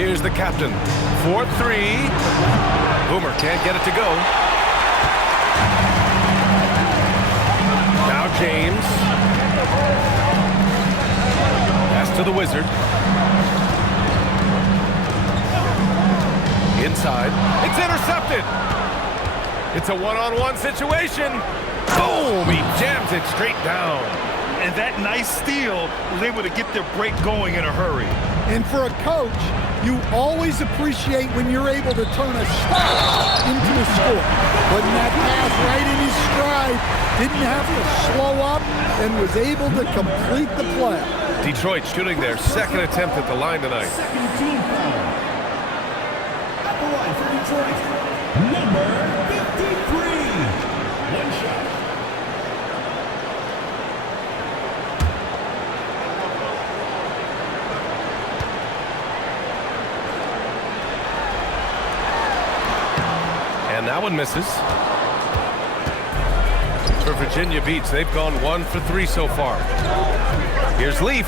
Here's the captain. 4-3. Boomer can't get it to go. Now James. Pass to the Wizard. Inside. It's intercepted. It's a one-on-one situation. Boom! He jams it straight down. And that nice steal was able to get their break going in a hurry. And for a coach, you always appreciate when you're able to turn a shot into a score. Putting that pass right in his stride, didn't have to slow up, and was able to complete the play. Detroit shooting their second attempt at the line tonight. Second team foul. At the line for Detroit, number 53. One shot. And that one misses. For Virginia Beach, they've gone 1 for 3 so far. Here's Leaf.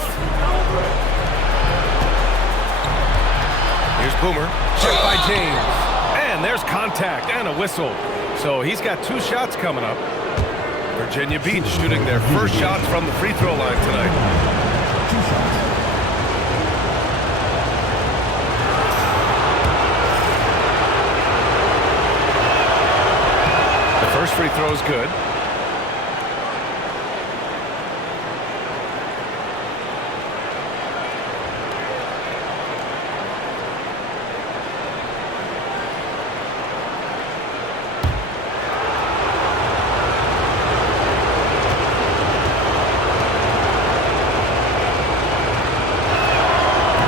Here's Boomer. Checked by James. And there's contact and a whistle. So he's got 2 shots coming up. Virginia Beach shooting their first shots from the free throw line tonight. 2 shots. First free throw is good.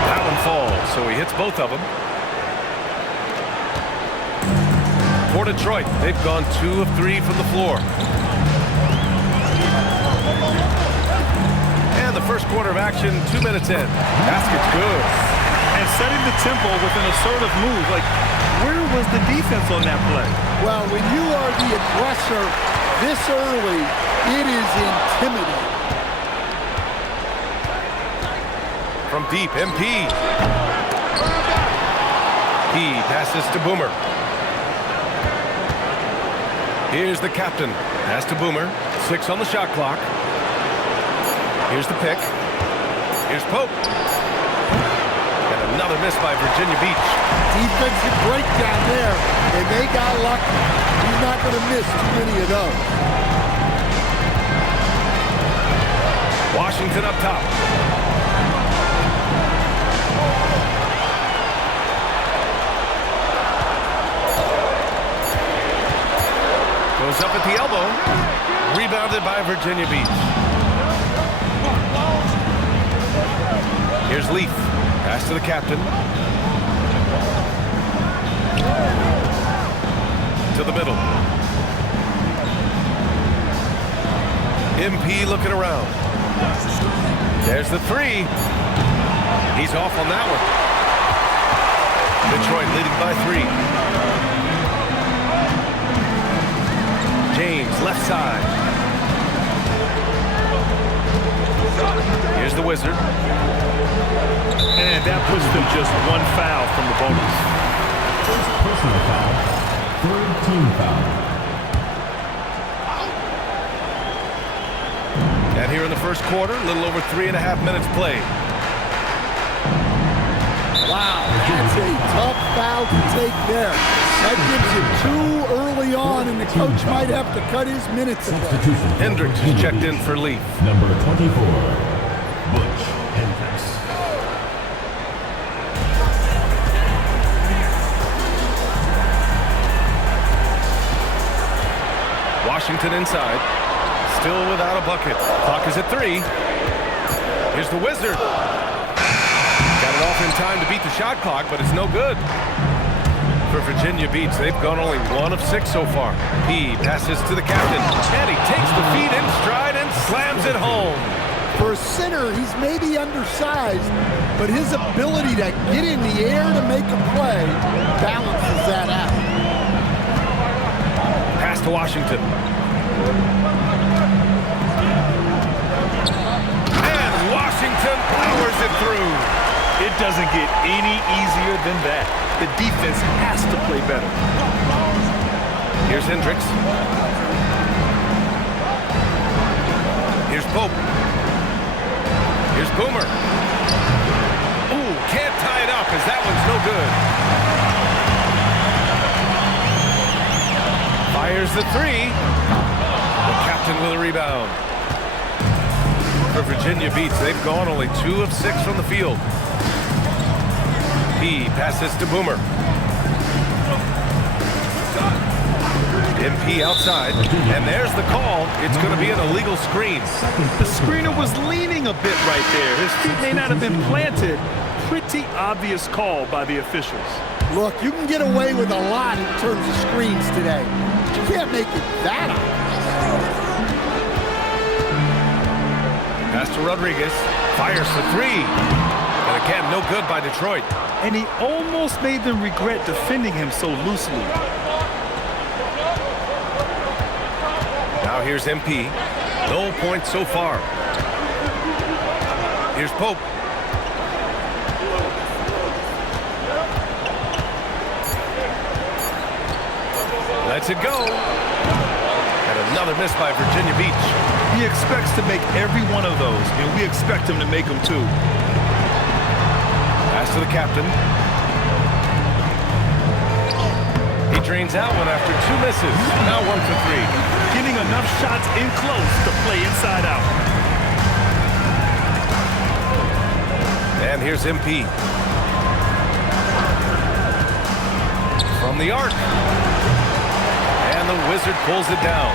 That one falls, so he hits both of them. For Detroit, they've gone 2 of 3 from the floor. And the first quarter of action, 2 minutes in. Basket's good. And setting the tempo with an assertive move. Like, where was the defense on that play? Well, when you are the aggressor this early, it is intimidating. From deep, MP. He passes to Boomer. Here's the captain. Pass to Boomer. 6 on the shot clock. Here's the pick. Here's Pope. And another miss by Virginia Beach. Defensive breakdown there, and they got lucky. He's not going to miss too many of those. Washington up top. Goes up at the elbow. Rebounded by Virginia Beach. Here's Leaf. Pass to the captain. To the middle. MP looking around. There's the 3. He's off on that one. Detroit leading by 3. James, left side. Here's the Wizard. And that puts them just 1 foul from the bonus. First personal foul. Third team foul. And here in the first quarter, a little over 3.5 minutes played. Wow, that's a tough foul to take there. That gives you 2 early on, and the coach might have to cut his minutes a bit. Substitution. Hendricks is checked in for Leaf. Number 24. Butch Hendricks. Washington inside. Still without a bucket. Clock is at 3. Here's the Wizard. Got it off in time to beat the shot clock, but it's no good. For Virginia Beach, they've gone only 1 of 6 so far. He passes to the captain, and he takes the feet in stride and slams it home. For a center, he's maybe undersized, but his ability to get in the air to make a play balances that out. Pass to Washington. And Washington powers it through. It doesn't get any easier than that. The defense has to play better. Here's Hendricks. Here's Pope. Here's Boomer. Ooh, can't tie it up as that one's no good. Fires the three. The captain with a rebound. For Virginia Beach, they've gone only 2 of 6 from the field. He passes to Boomer. MP outside, and there's the call. It's going to be an illegal screen. The screener was leaning a bit right there. His feet may not have been planted. Pretty obvious call by the officials. Look, you can get away with a lot in terms of screens today. But you can't make it that obvious. Pass to Rodriguez. Fires for three. And again, no good by Detroit. And he almost made them regret defending him so loosely. Now here's MP. No points so far. Here's Pope. Lets it go. And another miss by Virginia Beach. He expects to make every one of those, and we expect him to make them too. Pass to the captain. He drains out one after 2 misses. Now 1 for 3. Getting enough shots in close to play inside out. And here's MP. From the arc. And the Wizard pulls it down.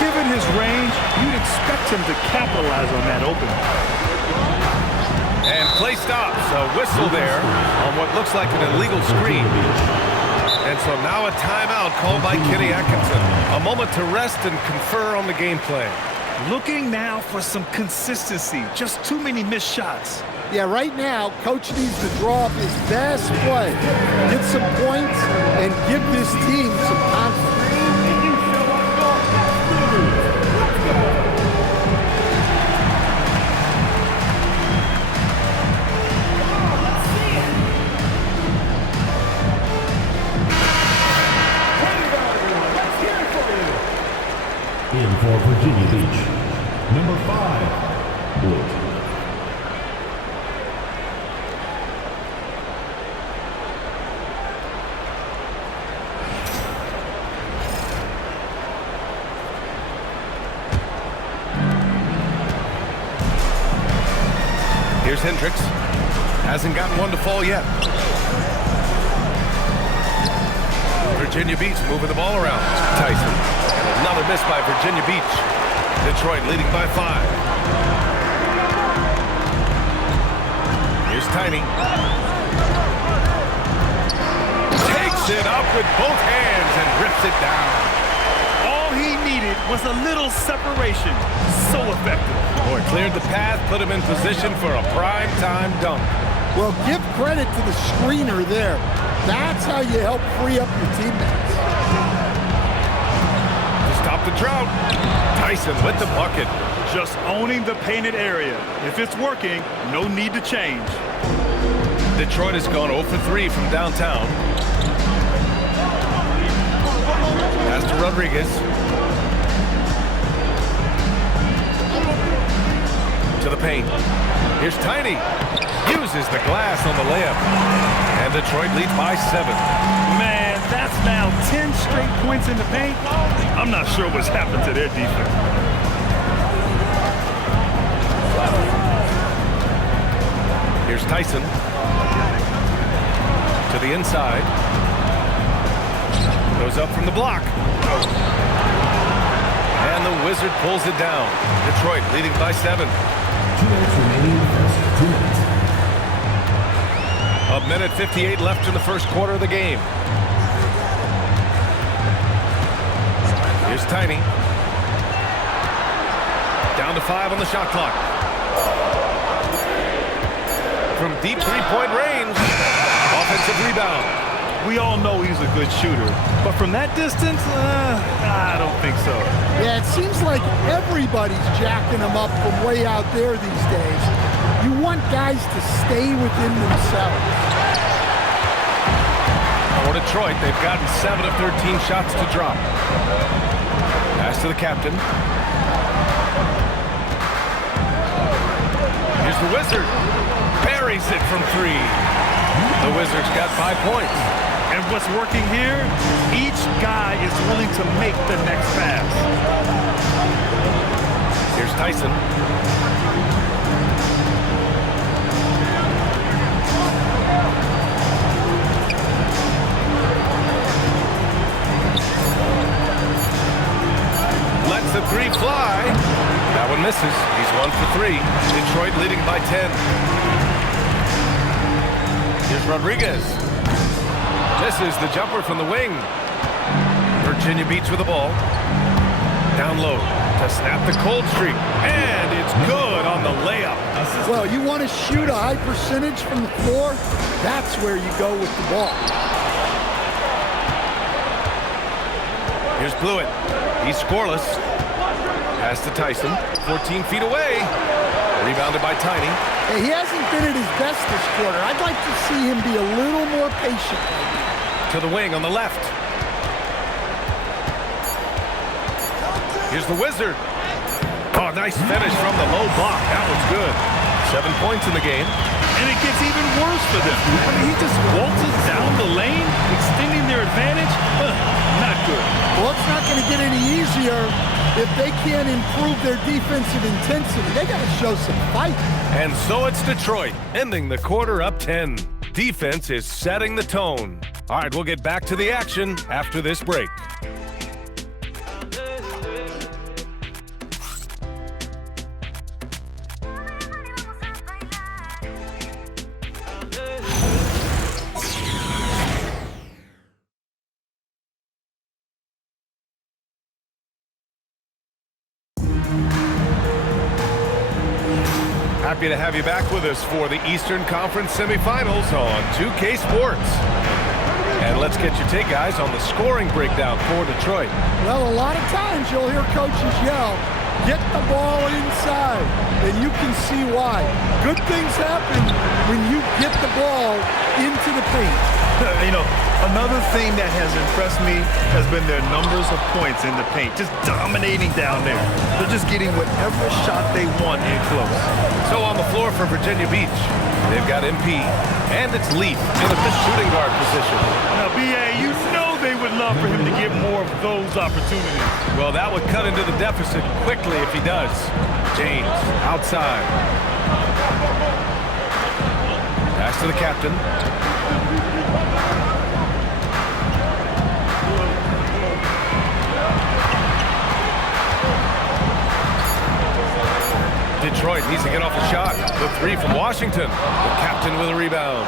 Given his range, you'd expect him to capitalize on that opening. And play stops. A whistle there on what looks like an illegal screen. And so now a timeout called by Kenny Atkinson. A moment to rest and confer on the game plan. Looking now for some consistency. Just too many missed shots. Yeah, right now, Coach needs to draw up his best play, get some points, and give this team some confidence. In for Virginia Beach, number 5, Wood. Here's Hendricks. Hasn't gotten one to fall yet. Virginia Beach moving the ball around. Tyson. Another miss by Virginia Beach. Detroit leading by 5. Here's Tiny. Takes it up with both hands and rips it down. All he needed was a little separation. So effective. Boy, cleared the path, put him in position for a prime-time dunk. Well, give credit to the screener there. That's how you help free up your teammates. To stop the drought, Tyson with the bucket. Just owning the painted area. If it's working, no need to change. Detroit has gone 0 for 3 from downtown. Pass to Rodriguez. To the paint. Here's Tiny. Uses the glass on the layup. And Detroit leads by 7. Man, that's now 10 straight points in the paint. I'm not sure what's happened to their defense. Here's Tyson. To the inside. Goes up from the block. And the Wizard pulls it down. Detroit leading by 7. 2 minutes remaining in the first. 2 minutes. A minute 58 left in the first quarter of the game. Here's Tiny. Down to 5 on the shot clock. From deep three-point range. Offensive rebound. We all know he's a good shooter, but from that distance, I don't think so. Yeah, it seems like everybody's jacking him up from way out there these days. You want guys to stay within themselves. For Detroit, they've gotten 7 of 13 shots to drop. Pass to the captain. Here's the Wizard. Buries it from 3. The Wizards got 5 points. And what's working here, each guy is willing to make the next pass. Here's Tyson. Lets the 3 fly. That one misses. He's 1 for 3. Detroit leading by 10. Here's Rodriguez. Misses the jumper from the wing. Virginia Beach with the ball. Down low to snap the cold streak. And it's good on the layup. Well, you want to shoot a high percentage from the floor? That's where you go with the ball. Here's Blewett. He's scoreless. Pass to Tyson. 14 feet away. Rebounded by Tiny. Hey, he hasn't been at his best this quarter. I'd like to see him be a little more patient. To the wing on the left. Here's the Wizard. Oh, nice finish from the low block. That was good. 7 points in the game. And it gets even worse for them. I mean, he just waltzes down the lane, extending their advantage. Not good. Well, it's not going to get any easier if they can't improve their defensive intensity. They got to show some fight. And so it's Detroit, ending the quarter up 10. Defense is setting the tone. All right, we'll get back to the action after this break. Happy to have you back with us for the Eastern Conference semifinals on 2K Sports. And let's get your take, guys, on the scoring breakdown for Detroit. Well, a lot of times you'll hear coaches yell, get the ball inside, and you can see why. Good things happen when you get the ball into the paint. You know, another thing that has impressed me has been their numbers of points in the paint, just dominating down there. They're just getting whatever shot they want in close. So on the floor for Virginia Beach, they've got MP, and it's Leaf in at the shooting guard position. Now, BA, you know they would love for him to get more of those opportunities. Well, that would cut into the deficit quickly if he does. James, outside. Pass to the captain. Detroit needs to get off a shot. The 3 from Washington. The captain with a rebound.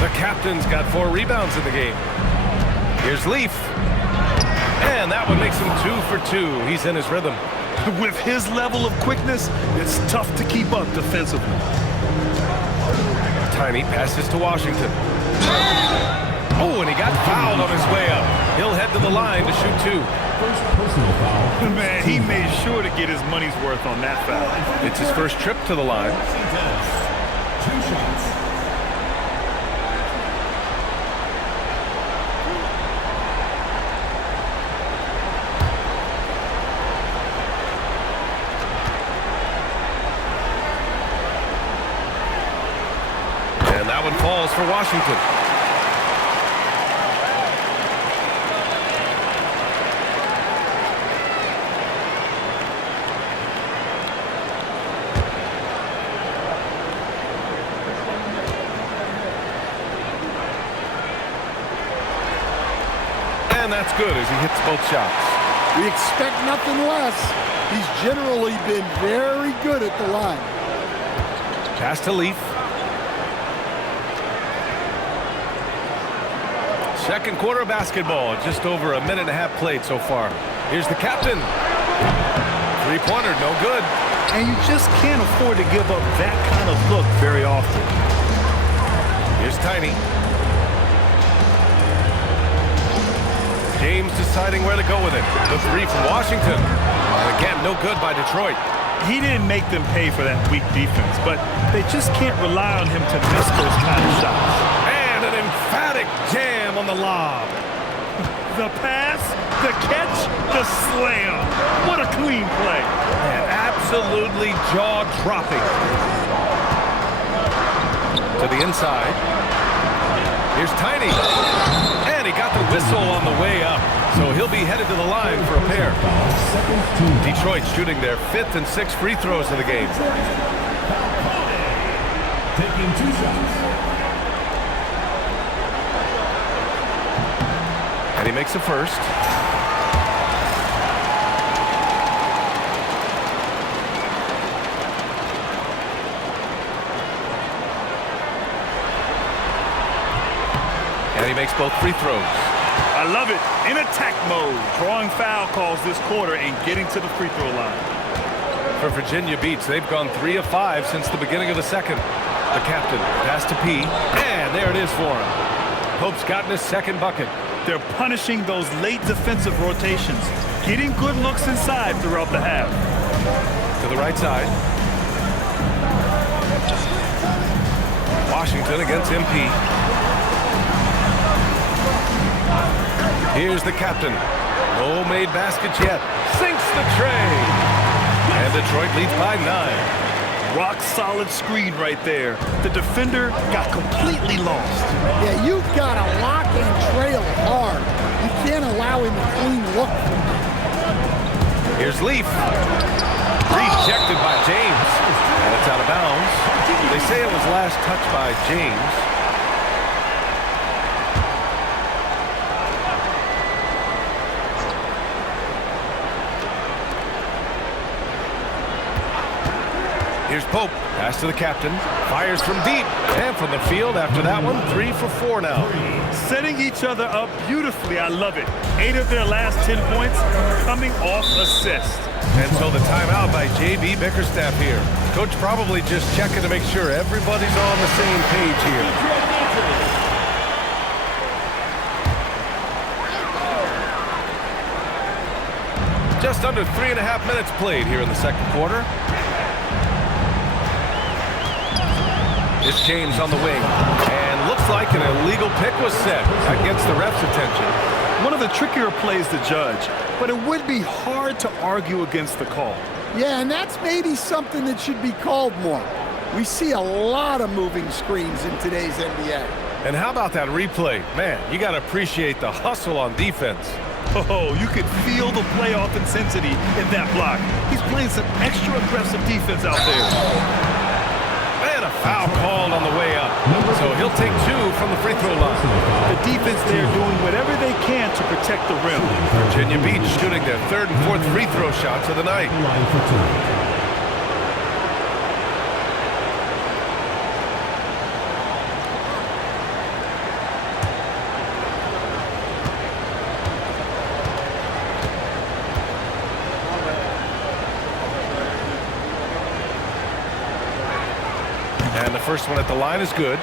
The captain's got 4 rebounds in the game. Here's Leaf. And that one makes him 2 for 2. He's in his rhythm. With his level of quickness, it's tough to keep up defensively. Tiny passes to Washington. Oh, and he got fouled on his way up. He'll head to the line to shoot 2. First personal foul. Man, he made sure to get his money's worth on that foul. It's his first trip to the line. 2 shots. And that one falls for Washington. And that's good as he hits both shots. We expect nothing less. He's generally been very good at the line. Pass to Leaf. Second quarter of basketball. Just over a minute and a half played so far. Here's the captain. 3-pointer, no good. And you just can't afford to give up that kind of look very often. Here's Tiny. James deciding where to go with it. The 3 from Washington. And again, no good by Detroit. he didn't make them pay for that weak defense, but they just can't rely on him to miss those kind of shots. And an emphatic jam on the lob. The pass, the catch, the slam. What a clean play. And absolutely jaw-dropping. To the inside. Here's Tiny. And he got the whistle on the way up. So he'll be headed to the line for a pair. Detroit shooting their 5th and 6th free throws of the game. Taking 2 shots. And he makes a first. And he makes both free throws. I love it. In attack mode, drawing foul calls this quarter and getting to the free throw line. For Virginia Beach, they've gone 3 of 5 since the beginning of the second. The captain pass to P, and there it is for him. Pope's gotten his second bucket. They're punishing those late defensive rotations, getting good looks inside throughout the half. To the right side. Washington against MP. Here's the captain. No made baskets yet. Sinks the tray. And Detroit leads by 9. Rock solid screen right there. The defender got completely lost. Yeah, you've got to lock and trail hard. You can't allow him a clean look. Here's Leaf. Rejected by James. And it's out of bounds. They say it was last touched by James. Here's Pope. Pass to the captain. Fires from deep. And from the field after that one, 3 for 4 now. Setting each other up beautifully. I love it. 8 of their last 10 points coming off assist. And so the timeout by J.B. Bickerstaff here. Coach probably just checking to make sure everybody's on the same page here. Just under 3.5 minutes played here in the second quarter. It's James on the wing. And looks like an illegal pick was set. That gets the ref's attention. One of the trickier plays to judge, but it would be hard to argue against the call. Yeah, and that's maybe something that should be called more. We see a lot of moving screens in today's NBA. And how about that replay? Man, you got to appreciate the hustle on defense. Oh, you could feel the playoff intensity in that block. He's playing some extra aggressive defense out there. And a foul called on the way up. So he'll take 2 from the free throw line. The defense there doing whatever they can to protect the rim. Virginia Beach shooting their 3rd and 4th free throw shots of the night. Line for 2. And the first one at the line is good.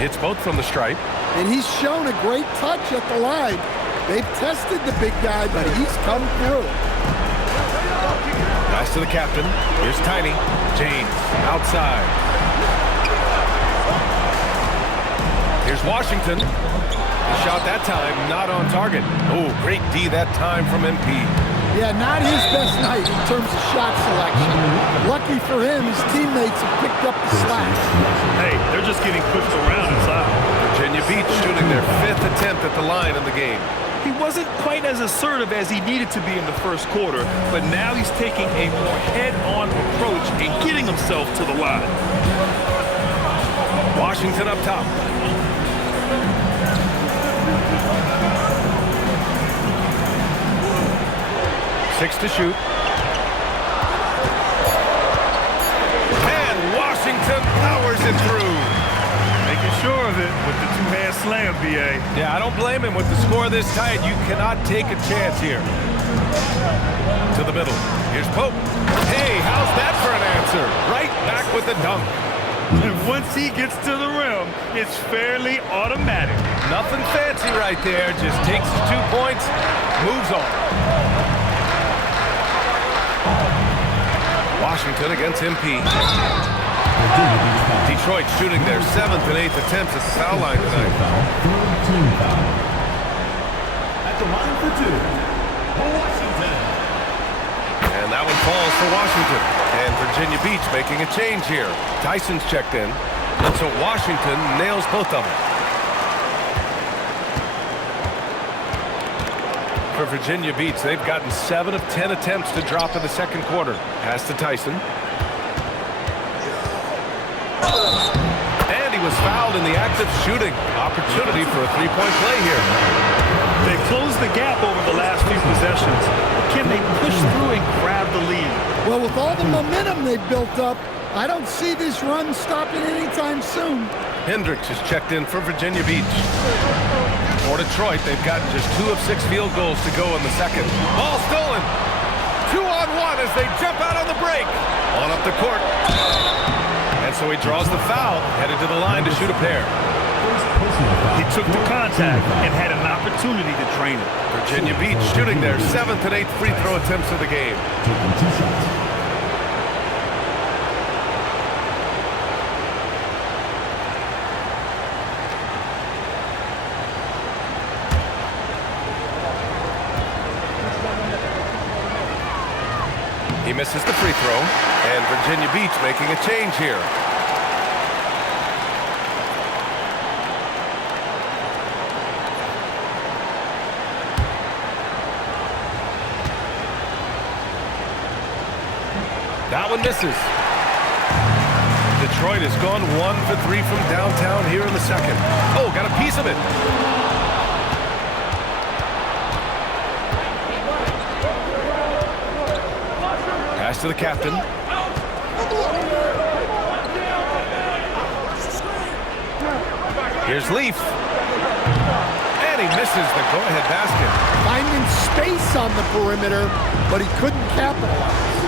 It's both from the stripe. And he's shown a great touch at the line. They've tested the big guy, but he's come through. Pass to the captain. Here's Tiny. James outside. Here's Washington. The shot that time not on target. Oh, great D that time from MP. Yeah, not his best night in terms of shot selection. Lucky for him, his teammates have picked up the slack. Hey, they're just getting pushed around inside. Virginia Beach shooting their 5th attempt at the line in the game. He wasn't quite as assertive as he needed to be in the first quarter, but now he's taking a more head-on approach and getting himself to the line. Washington up top. Six to shoot. And Washington powers it through. Making sure of it with the 2 man slam, BA. Yeah, I don't blame him. With the score this tight, you cannot take a chance here. To the middle. Here's Pope. Hey, how's that for an answer? Right back with the dunk. And once he gets to the rim, it's fairly automatic. Nothing fancy right there. Just takes his 2 points, moves on. Washington against MP. Detroit shooting their 7th and 8th attempts at the foul line tonight. 13 foul. At the line for 2, Washington. And that one falls for Washington. And Virginia Beach making a change here. Tyson's checked in. And so Washington nails both of them. For Virginia Beach, they've gotten 7 of 10 attempts to drop in the second quarter. Pass to Tyson. And he was fouled in the act of shooting. Opportunity for a three-point play here. They closed the gap over the last few possessions. Can they push through and grab the lead? Well, with all the momentum they've built up, I don't see this run stopping anytime soon. Hendricks is checked in for Virginia Beach. For Detroit, they've gotten just 2 of 6 field goals to go in the second. Ball stolen. 2-on-1 as they jump out on the break. On up the court. And so he draws the foul, headed to the line to shoot a pair. He took the contact and had an opportunity to drain it. Virginia Beach shooting their 7th and 8th free throw attempts of the game. Taking 2 shots. He misses the free throw, and Virginia Beach making a change here. That one misses. Detroit has gone 1 for 3 from downtown here in the second. Oh, got a piece of it. Pass to the captain. Here's Leaf. And he misses the go-ahead basket. Finding space on the perimeter, but he couldn't capitalize.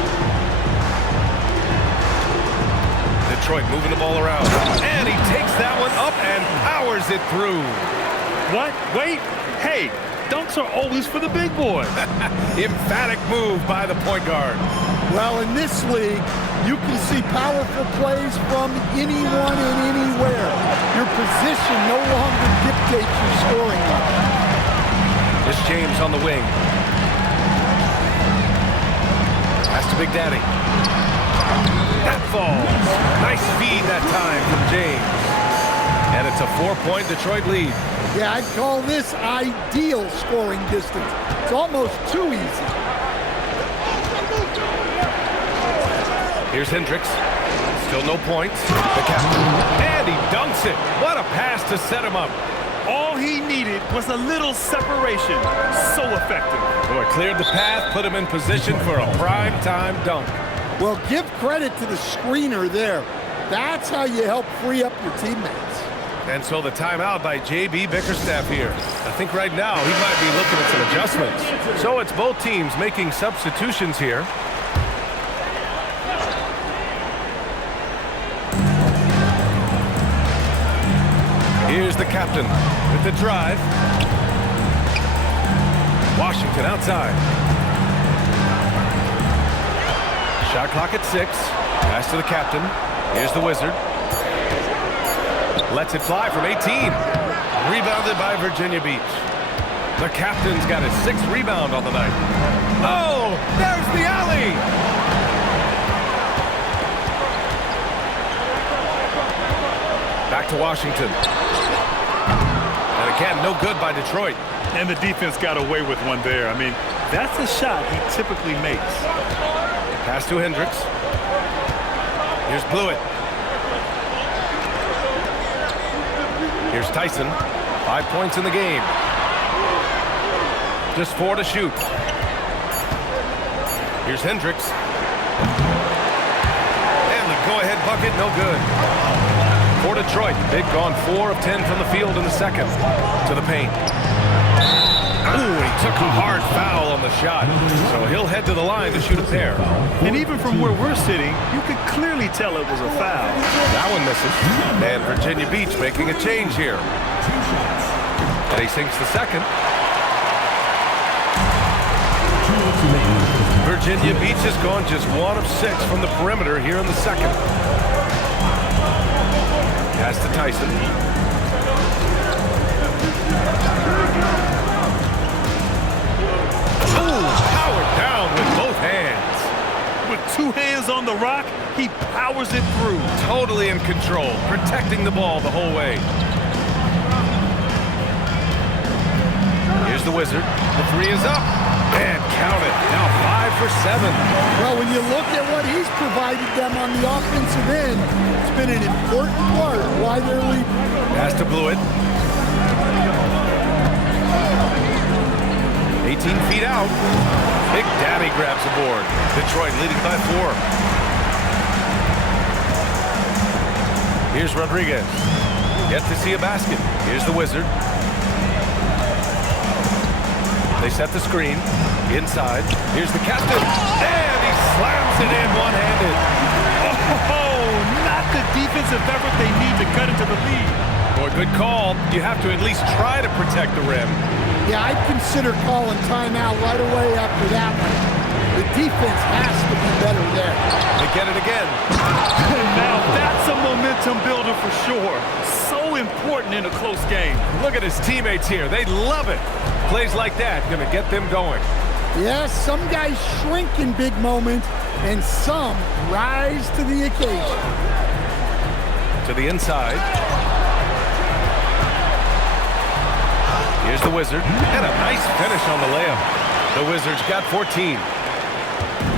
Detroit moving the ball around. And he takes that one up and powers it through. What? Wait. Hey, dunks are always for the big boys. Emphatic move by the point guard. Well, in this league, you can see powerful plays from anyone and anywhere. Your position no longer dictates your scoring level. This James on the wing. Pass to Big Daddy. That falls. Nice feed that time from James. And it's a 4-point Detroit lead. Yeah, I'd call this ideal scoring distance. It's almost too easy. Here's Hendricks. Still no points. The captain. And he dunks it. What a pass to set him up. All he needed was a little separation. So effective. Boy, cleared the path, put him in position for a prime-time dunk. Well, give credit to the screener there. That's how you help free up your teammates. And so the timeout by J.B. Bickerstaff here. I think right now he might be looking at some adjustments. So it's both teams making substitutions here. Here's the captain with the drive. Washington outside. Shot clock at 6. Pass to the captain. Here's the Wizard. Lets it fly from 18. Rebounded by Virginia Beach. The captain's got his 6th rebound on the night. Oh, there's the alley. Back to Washington. And again, no good by Detroit. And the defense got away with one there. I mean, that's a shot he typically makes. Pass to Hendricks. Here's Blewett. Here's Tyson. 5 points in the game. Just 4 to shoot. Here's Hendricks. And the go-ahead bucket, no good. for Detroit. They've gone 4 of 10 from the field in the second. To the paint. Ooh, he took a hard foul on the shot. So he'll head to the line to shoot a pair. And even from where we're sitting, you could clearly tell it was a foul. That one misses. And Virginia Beach making a change here. And he sinks the second. Virginia Beach has gone just 1 of 6 from the perimeter here in the second. Pass to Tyson. Oh, powered down with both hands. With 2 hands on the rock, he powers it through. Totally in control, protecting the ball the whole way. Here's the Wizard. The 3 is up. And count it. Now 5 for 7. Well, when you look at what he's provided them on the offensive end, it's been an important part of why they're leading. Pass to Blewett. 18 feet out. Big Daddy grabs the board. Detroit leading by 4. Here's Rodriguez. Yet to see a basket. Here's the Wizard. They set the screen. Inside. Here's the captain. And he slams it in one-handed. Oh, not the defensive effort they need to cut into the lead. Boy, good call. You have to at least try to protect the rim. Yeah, I'd consider calling timeout right away after that one. The defense has to be better there. They get it again. Now that's a momentum builder for sure. So important in a close game. Look at his teammates here. They love it. Plays like that going to get them going. Yes, some guys shrink in big moments, and some rise to the occasion. To the inside. Here's the Wizard. And a nice finish on the layup. The Wizards got 14.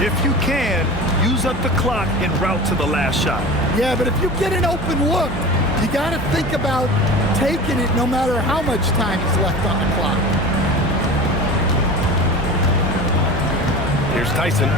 If you can, use up the clock en route to the last shot. Yeah, but if you get an open look, you got to think about taking it no matter how much time is left on the clock. Here's Tyson.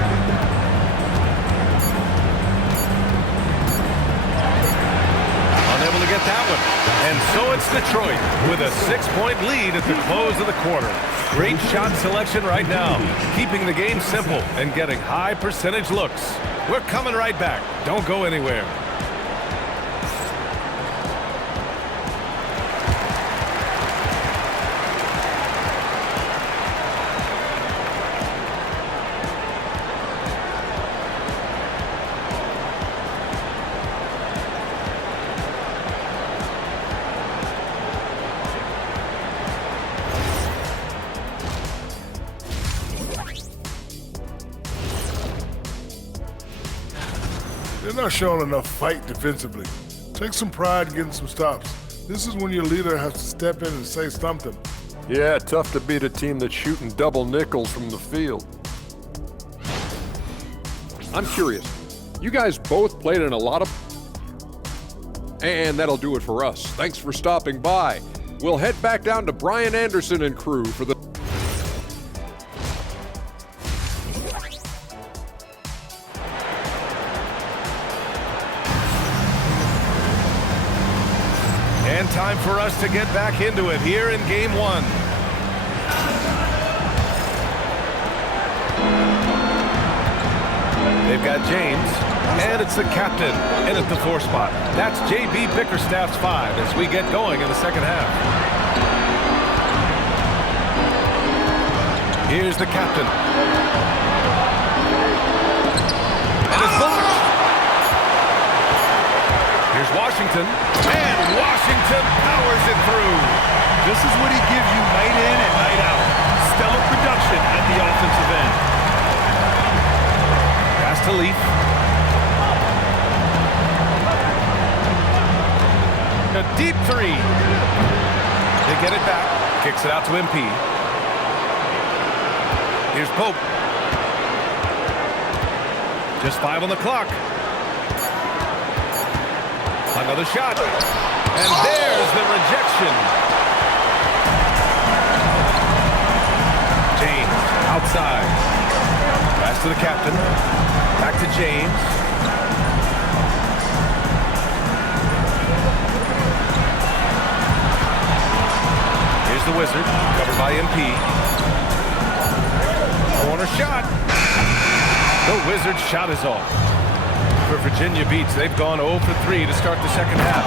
Unable to get that one. And so it's Detroit with a 6-point lead at the close of the quarter. Great shot selection right now, keeping the game simple and getting high percentage looks. We're coming right back. Don't go anywhere. They're not showing enough fight defensively. Take some pride in getting some stops. This is when your leader has to step in and say something. Yeah, tough to beat a team that's shooting double nickels from the field. I'm curious. You guys both played in a lot of... And that'll do it for us. Thanks for stopping by. We'll head back down to Brian Anderson and crew for the... And time for us to get back into it here in Game 1. They've got James, and it's the captain in at the 4 spot. That's J.B. Bickerstaff's 5 as we get going in the second half. Here's the captain. And it's blocked. Here's Washington, and Washington powers it through. This is what he gives you night in and night out. Stellar production at the offensive end. Pass to Leaf. A deep 3. They get it back. Kicks it out to MP. Here's Pope. Just 5 on the clock. Another shot. And there's the rejection. James outside. Pass to the captain. Back to James. the Wizard, covered by MP. Corner shot. The Wizard shot is off. For Virginia Beach, they've gone 0 for 3 to start the second half.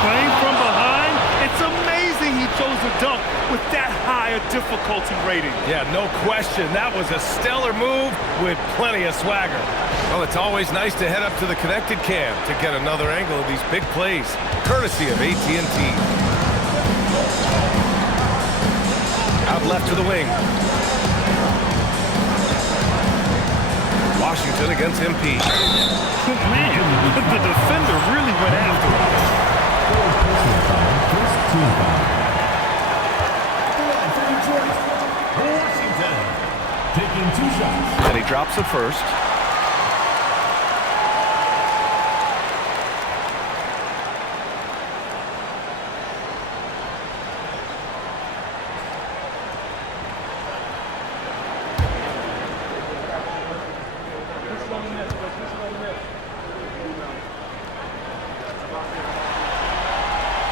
Playing from behind, it's amazing he chose a dunk with that high a difficulty rating. Yeah, no question. That was a stellar move with plenty of swagger. Well, it's always nice to head up to the connected cam to get another angle of these big plays, courtesy of AT&T. Out left to the wing. Washington against MP. Man, the defender really went after him. Washington taking 2 shots. And he drops the first.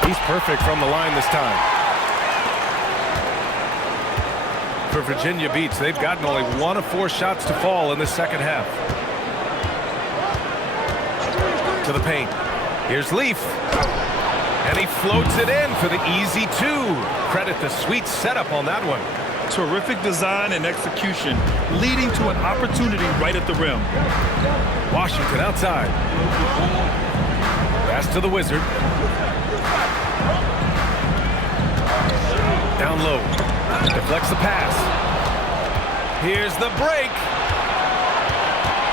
He's perfect from the line this time. For Virginia Beach, they've gotten only 1 of 4 shots to fall in the second half. To the paint. Here's Leaf. And he floats it in for the easy 2. Credit the sweet setup on that one. Terrific design and execution, leading to an opportunity right at the rim. Washington outside. Pass to the Wizard. Down low. Deflects the pass. Here's the break.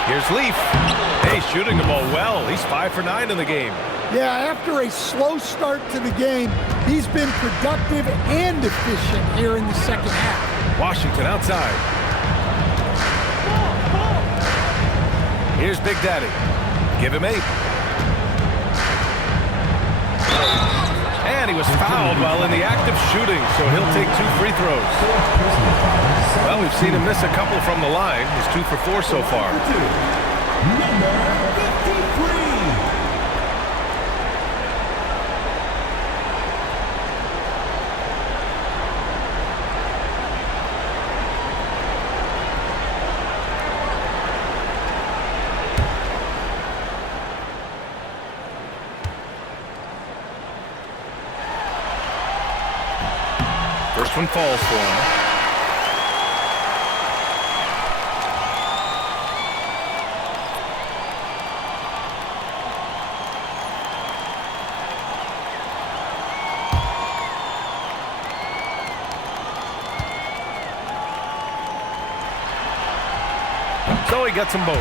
Here's Leaf. Hey, shooting the ball well. He's 5 for 9 in the game. Yeah, after a slow start to the game, he's been productive and efficient here in the second half. Washington outside. Here's Big Daddy. Give him 8. And he was fouled while in the act of shooting, so he'll take 2 free throws. Well, we've seen him miss a couple from the line. He's 2 for 4 so far. Number 53. First one falls for him. So he gets them both.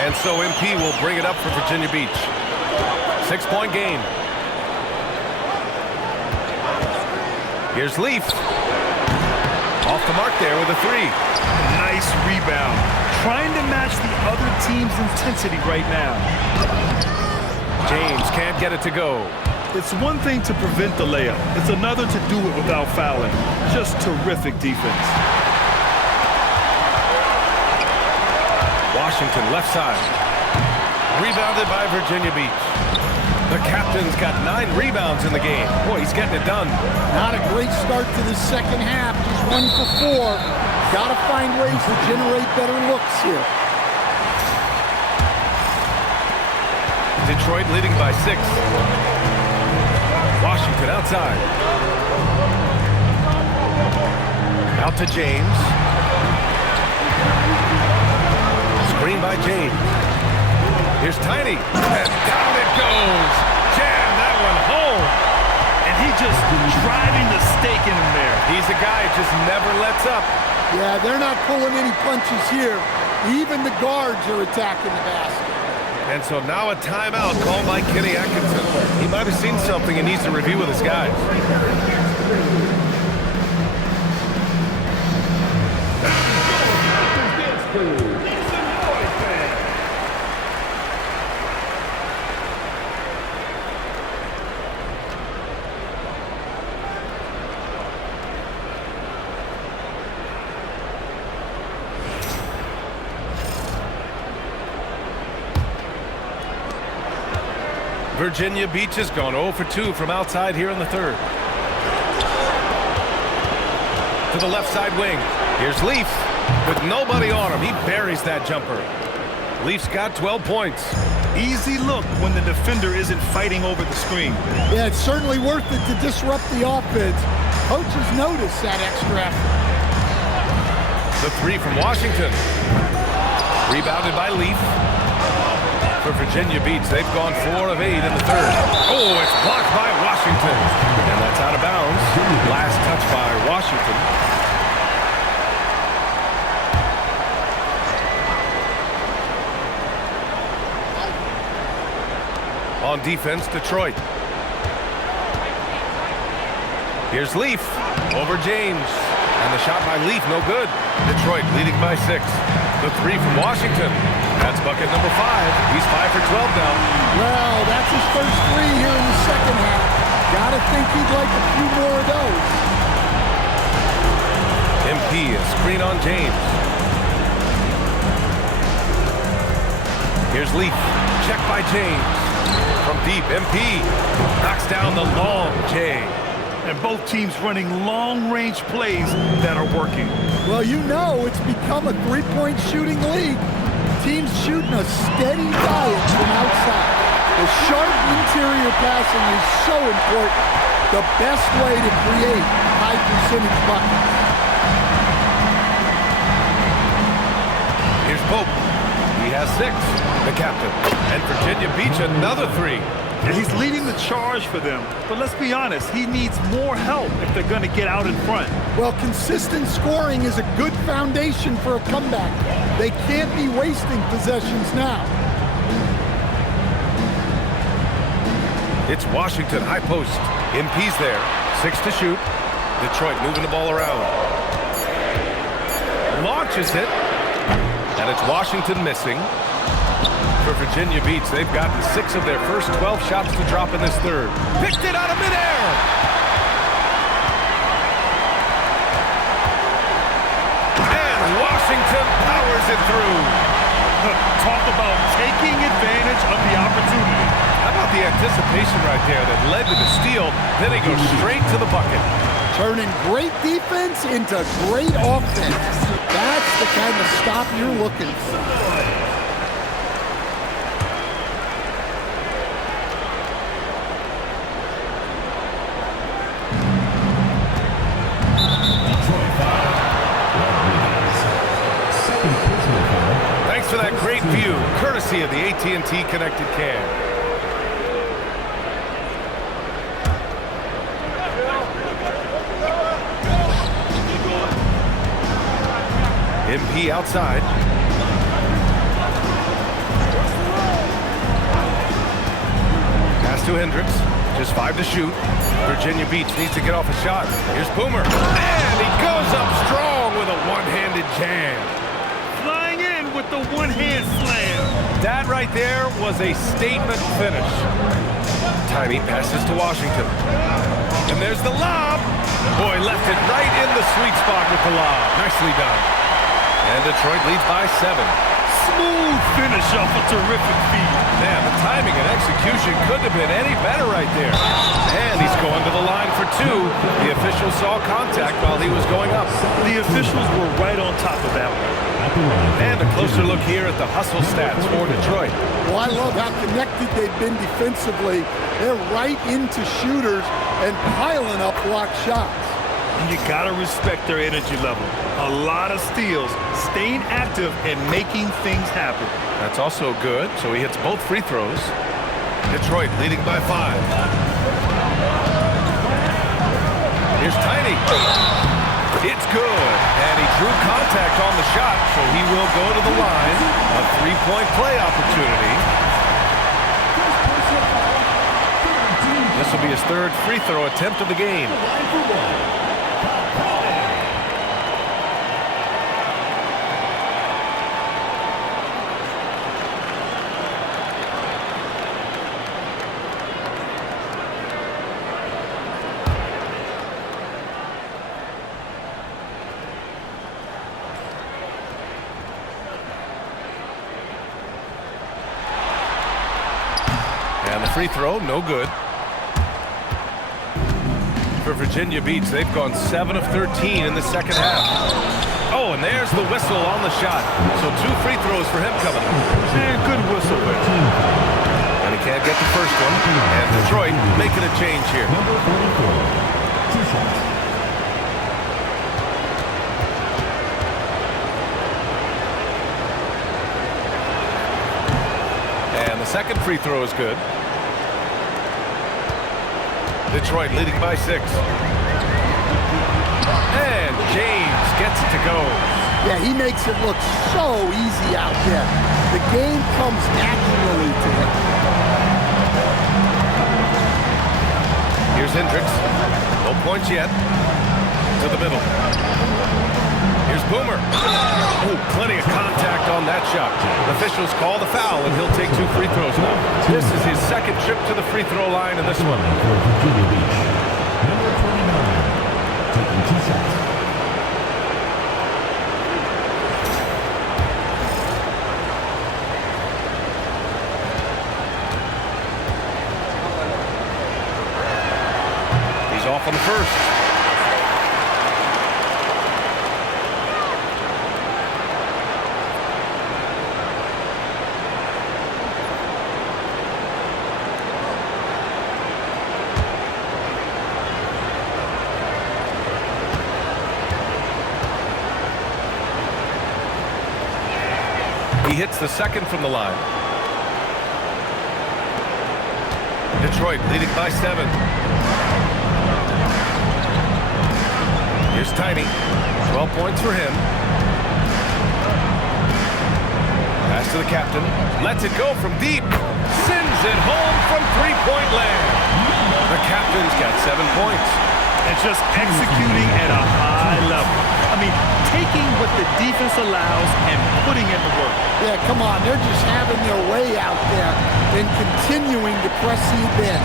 And so MP will bring it up for Virginia Beach. 6-point game. Here's Leaf. Off the mark there with a 3. Nice rebound. Trying to match the other team's intensity right now. James can't get it to go. It's one thing to prevent the layup. It's another to do it without fouling. Just terrific defense. Washington left side. Rebounded by Virginia Beach. The captain's got 9 rebounds in the game. Boy, he's getting it done. Not a great start to the second half. Just 1 for 4. Got to find ways to generate better looks here. Detroit leading by 6. Washington outside. Out to James. Screen by James. Here's Tiny. And down it goes. Jam that one home. And he just driving the stake in him there. He's a guy who just never lets up. Yeah, they're not pulling any punches here. Even the guards are attacking the basket. And so now a timeout called by Kenny Atkinson. He might have seen something and needs to review with his guys. Virginia Beach has gone 0 for 2 from outside here in the third. To the left side wing. Here's Leaf with nobody on him. He buries that jumper. Leaf's got 12 points. Easy look when the defender isn't fighting over the screen. Yeah, it's certainly worth it to disrupt the offense. Coaches notice that extra effort. The three from Washington. Rebounded by Leaf. For Virginia Beach, they've gone 4 of 8 in the third. Oh, it's blocked by Washington. And that's out of bounds. Last touch by Washington. On defense, Detroit. Here's Leaf over James. And the shot by Leaf, no good. Detroit leading by 6. The three from Washington. That's bucket number 5. He's 5 for 12 now. Well, that's his first 3 here in the second half. Gotta think he'd like a few more of those. MP, a screen on James. Here's Leaf. Check by James. From deep, MP knocks down the long J. And both teams running long-range plays that are working. Well, you know it's become a three-point shooting league. Teams shooting a steady diet from outside. The sharp interior passing is so important. The best way to create high-percentage buckets. Here's Pope. He has 6, the captain. And Virginia Beach, another 3. And he's leading the charge for them. But let's be honest, he needs more help if they're going to get out in front. Well, consistent scoring is a good foundation for a comeback. They can't be wasting possessions now. It's Washington, high post. MP's there, 6 to shoot. Detroit moving the ball around. Launches it. And it's Washington missing. For Virginia Beach, they've gotten 6 of their first 12 shots to drop in this third. Picked it out of midair! And Washington powers it through. Talk about taking advantage of the opportunity. How about the anticipation right there that led to the steal? Then he goes straight to the bucket. Turning great defense into great offense. That's the kind of stop you're looking for. Thanks for that great view, courtesy of the AT&T Connected Cam. MP outside. Pass to Hendricks. Just 5 to shoot. Virginia Beach needs to get off a shot. Here's Boomer. And he goes up strong with a one-handed jam. Flying in with the one-hand slam. That right there was a statement finish. Tiny passes to Washington. And there's the lob. Boy, left it right in the sweet spot with the lob. Nicely done. And Detroit leads by 7. Smooth finish off a terrific feed. Man, the timing and execution couldn't have been any better right there. And he's going to the line for 2. The official saw contact while he was going up. The officials were right on top of that one. And a closer look here at the hustle stats for Detroit. Well, I love how connected they've been defensively. They're right into shooters and piling up block shots. You gotta respect their energy level. A lot of steals, staying active and making things happen. That's also good, so he hits both free throws. Detroit leading by 5. Here's Tiny. It's good, and he drew contact on the shot, so he will go to the line. A 3-point play opportunity. This will be his 3rd free throw attempt of the game. And the free throw, no good. For Virginia Beach, they've gone 7 of 13 in the second half. Oh, and there's the whistle on the shot. So 2 free throws for him coming up. Yeah, good whistle there. And he can't get the first one. And Detroit making a change here. Number 44, 2 shots. And the second free throw is good. Detroit leading by 6. And James gets it to go. Yeah, he makes it look so easy out there. The game comes naturally to him. Here's Hendricks. No points yet. To the middle. Here's Boomer. Oh, plenty of contact on that shot. Officials call the foul, and he'll take 2 free throws now. This is his second trip to the free throw line in this one. For Virginia Beach, number 29, taking 2 shots. He's off on the first. He hits the second from the line. Detroit leading by 7. Here's Tiny. 12 points for him. Pass to the captain. Lets it go from deep. Sends it home from three-point land. The captain's got 7 points. And just executing at a high level. I mean, taking what the defense allows and putting in the work. Yeah, come on. They're just having their way out there and continuing to press the advantage.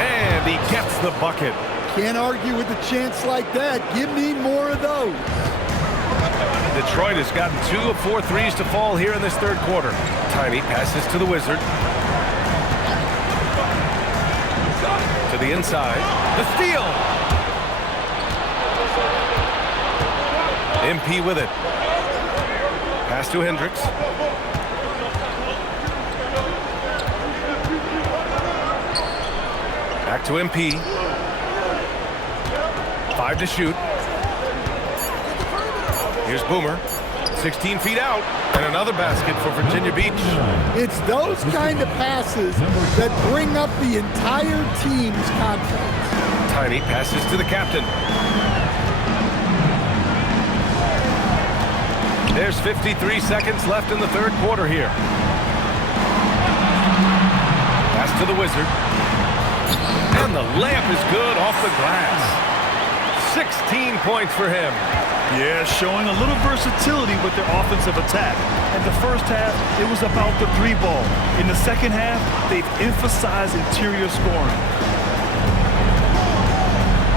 And he gets the bucket. Can't argue with a chance like that. Give me more of those. Detroit has gotten 2 of 4 threes to fall here in this third quarter. Tiny passes to the Wizard. To the inside. The steal. MP with it. Pass to Hendricks. Back to MP. 5 to shoot. Here's Boomer. 16 feet out. And another basket for Virginia Beach. It's those kind of passes that bring up the entire team's confidence. Tiny passes to the captain. There's 53 seconds left in the third quarter here. Pass to the Wizard. And the layup is good off the glass. 16 points for him. Yeah, showing a little versatility with their offensive attack. In the first half, it was about the 3 ball. In the second half, they've emphasized interior scoring.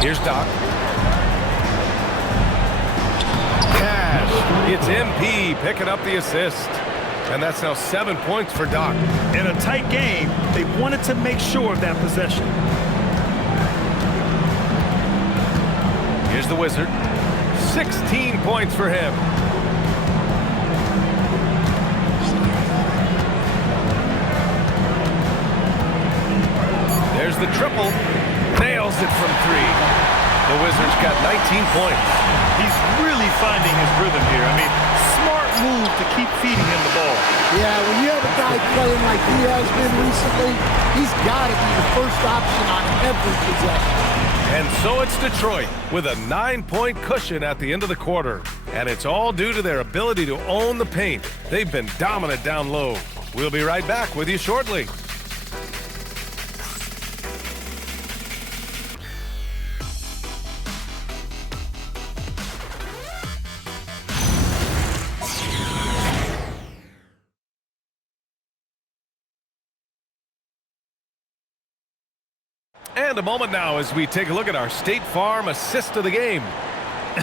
Here's Doc. It's MP picking up the assist. And that's now 7 points for Doc. In a tight game, they wanted to make sure of that possession. Here's the Wizard. 16 points for him. There's the triple. Nails it from 3. The Wizards got 19 points. He's really finding his rhythm here. I mean, smart move to keep feeding him the ball. Yeah, when you have a guy playing like he has been recently, he's got to be the first option on every possession. And so it's Detroit with a 9-point cushion at the end of the quarter. And it's all due to their ability to own the paint. They've been dominant down low. We'll be right back with you shortly. And a moment now as we take a look at our State Farm assist of the game.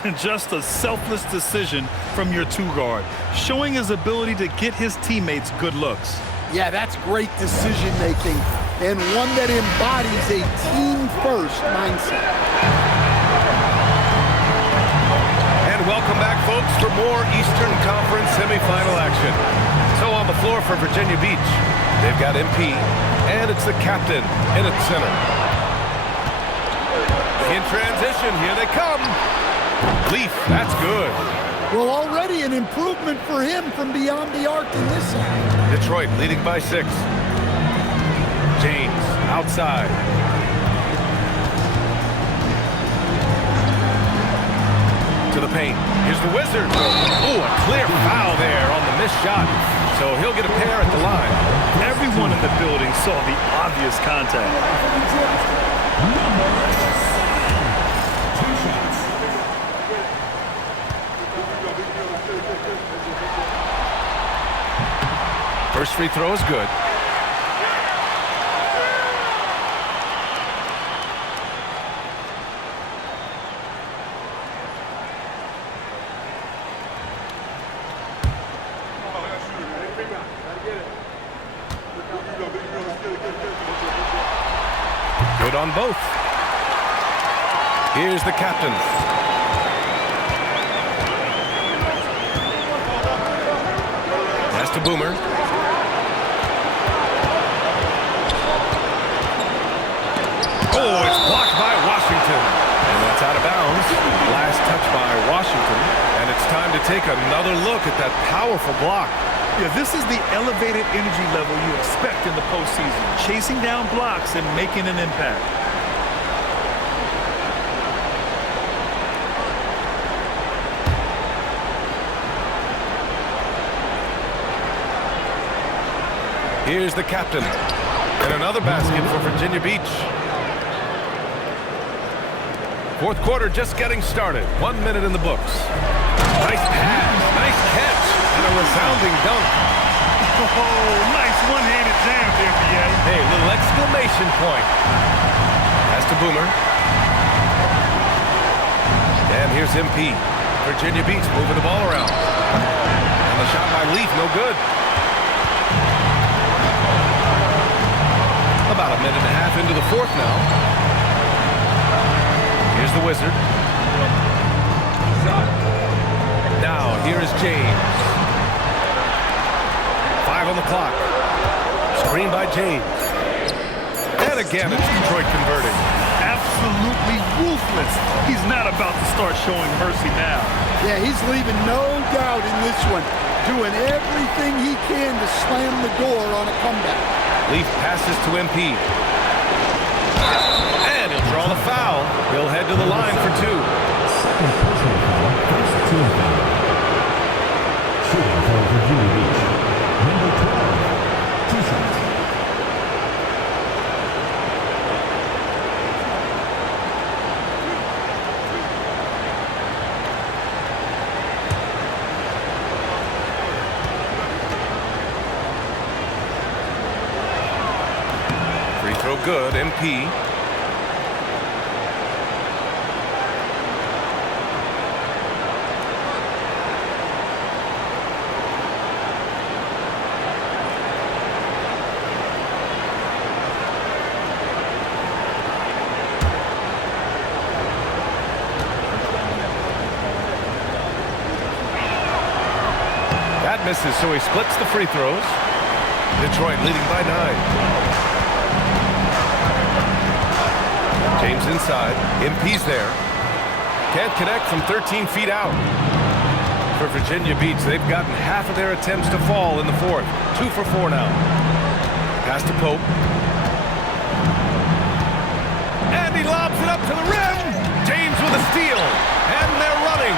And just a selfless decision from your 2-guard, showing his ability to get his teammates good looks. Yeah, that's great decision making. and one that embodies a team-first mindset. And welcome back, folks, for more Eastern Conference semifinal action. So on the floor for Virginia Beach, they've got MP, and it's the captain in at center. In transition, here they come. Leaf, that's good. Well, already an improvement for him from beyond the arc in this half. Detroit leading by 6. James outside. To the paint. Here's the Wizard. Ooh, a clear foul there on the missed shot. So he'll get a pair at the line. Everyone in the building saw the obvious contact. First free throw is good. Good on both. Here's the captain. Pass to Boomer. Oh, it's blocked by Washington. And that's out of bounds. Last touch by Washington. And it's time to take another look at that powerful block. Yeah, this is the elevated energy level you expect in the postseason. Chasing down blocks and making an impact. Here's the captain. And another basket for Virginia Beach. Fourth quarter just getting started. 1 minute in the books. Nice pass. Nice catch. And a resounding dunk. Oh, nice one-handed jam there, BA. Hey, little exclamation point. Pass to Boomer. And here's MP. Virginia Beach moving the ball around. And the shot by Leaf, no good. About a minute and a half into the fourth now. Here's the Wizard. Now, here is James. 5 on the clock. Screen by James. And again, it's Detroit converting. Absolutely ruthless. He's not about to start showing mercy now. Yeah, he's leaving no doubt in this one. Doing everything he can to slam the door on a comeback. Leaf passes to MP. And he'll draw the foul. He'll head to the line for 2. Second personal foul, first team foul. Shooting for Virginia Beach. Number 12, 2 shots. Free throw good, MP. That misses, so he splits the free throws. Detroit leading by 9. James inside. MP's there. Can't connect from 13 feet out. For Virginia Beach, they've gotten half of their attempts to fall in the fourth. 2 for 4 now. Pass to Pope. And he lobs it up to the rim. James with a steal. And they're running.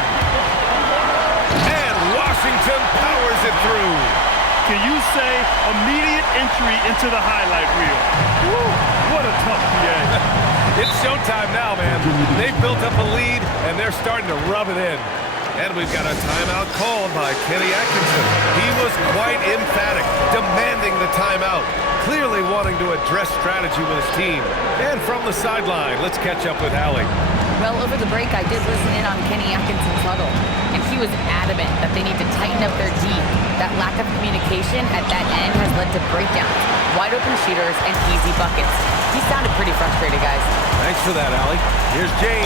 And Washington powers it through. Can you say immediate entry into the highlight reel? Woo, what a tough PA. It's showtime now, man. They've built up a lead, and they're starting to rub it in. And we've got a timeout called by Kenny Atkinson. He was quite emphatic, demanding the timeout, clearly wanting to address strategy with his team. And from the sideline, let's catch up with Allie. Well, over the break, I did listen in on Kenny Atkinson's huddle, and he was adamant that they need to tighten up their D. That lack of communication at that end has led to breakdowns, wide open shooters, and easy buckets. He sounded pretty frustrated, guys. Thanks for that, Allie. Here's James.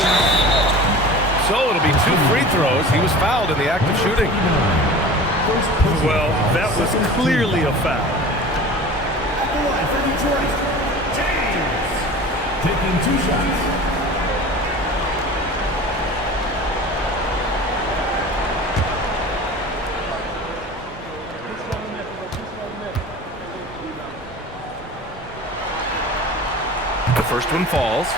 So it'll be 2 free throws. He was fouled in the act of shooting. Well, that was clearly a foul. At the line for Detroit, James. Taking 2 shots. The first one falls.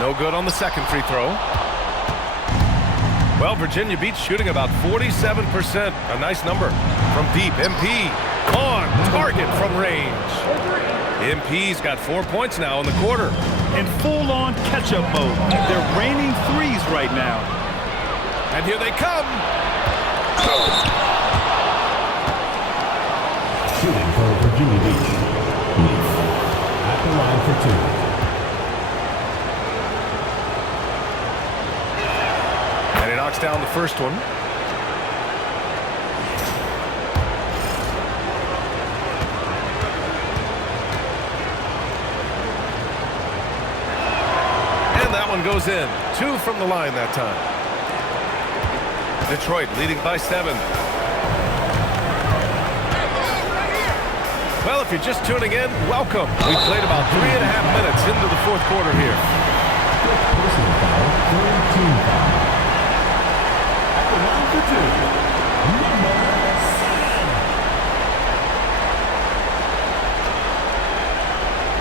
No good on the second free throw. Well, Virginia beats shooting about 47%. A nice number from deep. MP on target from range. MP's got 4 points now in the quarter. In full-on catch-up mode. They're raining threes right now. And here they come. Shooting for Virginia Beach. Leaf. At the line for 2. And he knocks down the first one. And that one goes in. 2 from the line that time. Detroit leading by 7. Well, if you're just tuning in, welcome. We played about 3.5 minutes into the fourth quarter here. Personal foul, 13 foul.